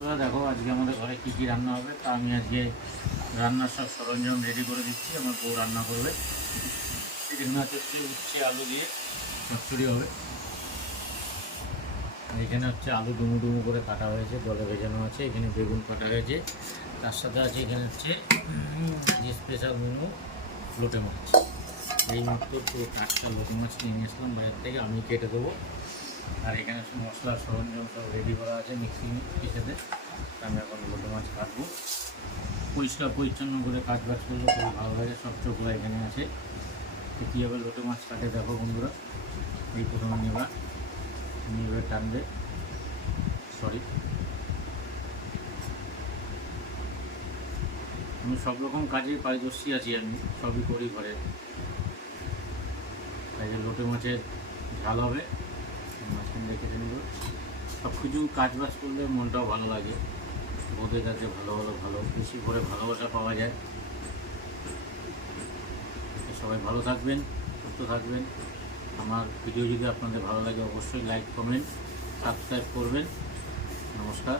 দেখো আজকে আমাদের ঘরে কী কী রান্না হবে, তা আমি আজকে রান্নার সব সরঞ্জাম রেডি করে দিচ্ছি। আমার বউ রান্না করবে। এখানে হচ্ছে উচ্ছে আলু দিয়ে চচ্চড়ি হবে। আর এখানে হচ্ছে আলু ডুমু ডুমু করে কাটা হয়েছে, জলে ভেজানো আছে। এখানে বেগুন কাটা হয়েছে, তার সাথে আছে এখানে হচ্ছে যে স্পেশাল মেনু লোটে মাছ। এই মাত্র পুরো টাটকা লোটে মাছ নিয়ে আসলাম বাইরে থেকে, আমি কেটে দেবো। আর এখানে সব মশলার সরঞ্জাম সব রেডি করা আছে মিক্সিং পিসেতে। আমি এখন লোটে মাছ কাটবো। পরিষ্কার পরিচ্ছন্ন করে কাজ বাজ করলে খুব ভালো লাগে। সব চোখলা এখানে আছে। কীভাবে লোটে মাছ কাটে দেখো বন্ধুরা। এই প্রথমে নেবে টানবে, সরি, আমি সব রকম কাজে পারদর্শী আছি, আমি সবই করি ঘরে। তাই যে লোটে মাছের ঝাল হবে, মাছখান রেখে নেব। সব কিছু কাজ বাজ করলে মনটাও ভালো লাগে। ওদের কাছে ভালো বেশি করে ভালোবাসা পাওয়া যায়। সবাই ভালো থাকবেন, সুস্থ থাকবেন। আমার ভিডিও যদি আপনাদের ভালো লাগে অবশ্যই লাইক কমেন্ট সাবস্ক্রাইব করবেন। নমস্কার।